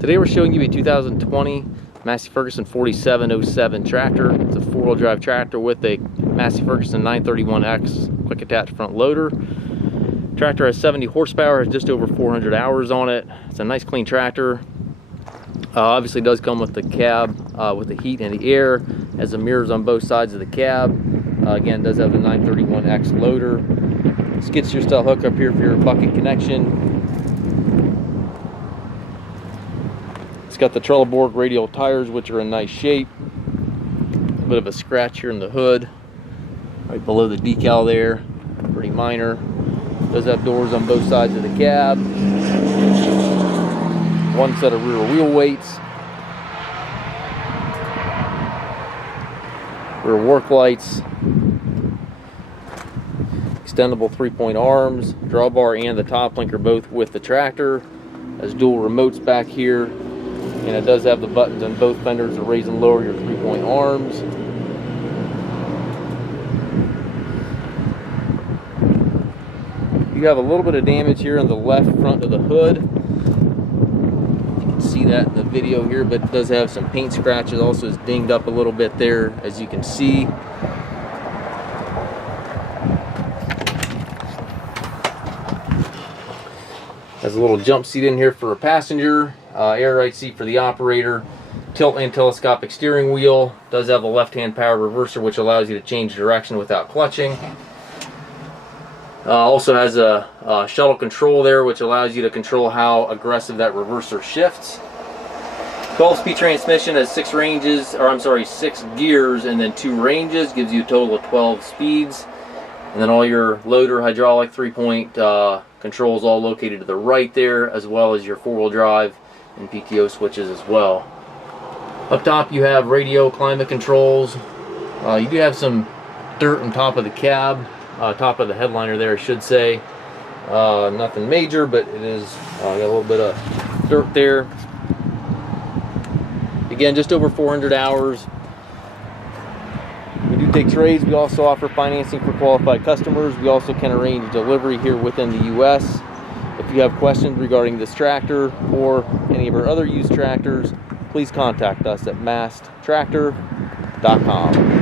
Today we're showing you a 2020 Massey Ferguson 4707 tractor. It's a four-wheel drive tractor with a Massey Ferguson 931X quick attach front loader. Tractor has 70 horsepower, has just over 400 hours on it. It's a nice clean tractor. Obviously does come with the cab with the heat and the air, has the mirrors on both sides of the cab. Again, does have the 931X loader. Skid steer style hookup here for your bucket connection. It's got the Trelleborg Radial tires, which are in nice shape. A bit of a scratch here in the hood, right below the decal there, pretty minor. Does have doors on both sides of the cab. One set of rear wheel weights. Rear work lights. Extendable 3-point arms. Drawbar and the top link are both with the tractor. Has dual remotes back here. And it does have the buttons on both fenders to raise and lower your 3-point arms. You have a little bit of damage here on the left front of the hood. You can see that in the video here, but it does have some paint scratches. Also is dinged up a little bit there, as you can see. Has a little jump seat in here for a passenger, air ride seat for the operator, tilt and telescopic steering wheel. Does have a left-hand power reverser, which allows you to change direction without clutching. Also has a shuttle control there, which allows you to control how aggressive that reverser shifts. 12-speed transmission has 6 gears and then 2 ranges, gives you a total of 12 speeds. And then all your loader, hydraulic, 3-point controls all located to the right there, as well as your 4-wheel drive and PTO switches as well. Up top you have radio climate controls. You do have some dirt on top of the cab, top of the headliner there I should say. Nothing major, but it is got a little bit of dirt there. Again, just over 400 hours. We do take trades. We also offer financing for qualified customers. We also can arrange delivery here within the U.S. If you have questions regarding this tractor or any of our other used tractors, please contact us at masttractor.com.